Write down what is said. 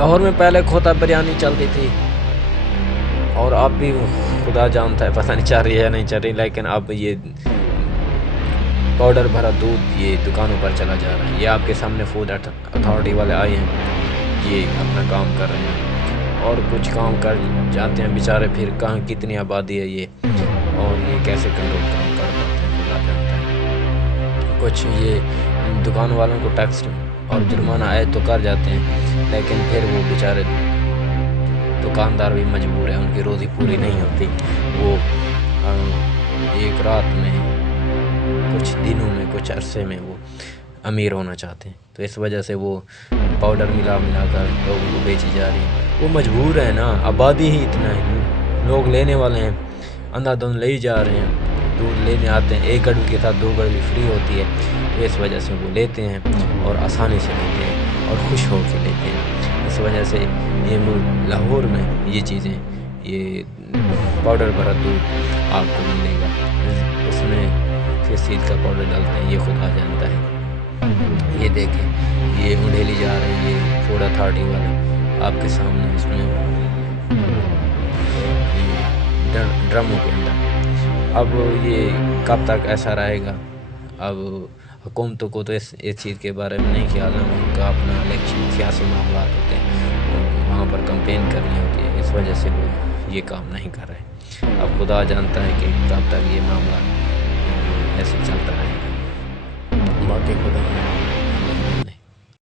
لاہور میں پہلے کھوتا بریانی چلتی تھی، اور اب بھی خدا جانتا ہے پتہ نہیں چل رہی ہے یا نہیں چل رہی، لیکن اب یہ پاؤڈر بھرا دودھ یہ دکانوں پر چلا جا رہا ہے۔ یہ آپ کے سامنے فوڈ اتھارٹی والے آئے ہیں، یہ اپنا کام کر رہے ہیں، اور کچھ کام کر جاتے ہیں بیچارے، پھر کہاں کتنی آبادی ہے یہ، اور یہ کیسے کنٹرول کام کر پاتے ہیں خدا جانتا ہے۔ کچھ یہ دکان والوں کو ٹیکس اور جرمانہ عائد تو کر جاتے ہیں، لیکن پھر وہ بیچارے دکاندار بھی مجبور ہیں، ان کی روزی پوری نہیں ہوتی، وہ ایک رات میں کچھ دنوں میں کچھ عرصے میں وہ امیر ہونا چاہتے ہیں، تو اس وجہ سے وہ پاؤڈر ملا کر لوگوں کو بیچی جا رہی ہے۔ وہ مجبور ہے نا، آبادی ہی اتنا ہے، لوگ لینے والے ہیں، اندھا دھند لے جا رہے ہیں، دودھ لینے آتے ہیں، ایک گڑوی کے ساتھ 2 گڑوی فری ہوتی ہے، تو اس وجہ سے وہ لیتے ہیں اور آسانی سے لیتے ہیں اور خوش ہو کے لیتے ہیں۔ اس وجہ سے یہ لاہور میں یہ چیزیں، یہ پاؤڈر بھرا دودھ آپ کو ملے گا، اس میں کس چیز کا پاؤڈر ڈالتے ہیں یہ خدا جانتا ہے۔ یہ دیکھیں، یہ اونڈیلی جا رہے ہیں، یہ فوڈ اتھارٹی والے آپ کے سامنے، اس میں یہ ڈرموں کے اندر۔ اب یہ کب تک ایسا رہے گا؟ اب حکومتوں کو تو اس چیز کے بارے میں نہیں خیال ہے، ان کا اپنا الیکشن سیاسی معاملات ہوتے ہیں، وہاں پر کمپین کرنی ہوتی ہے، اس وجہ سے وہ یہ کام نہیں کر رہے۔ اب خدا جانتا ہے کہ کب تک یہ معاملہ ایسے چلتا رہے گا، باقی خدا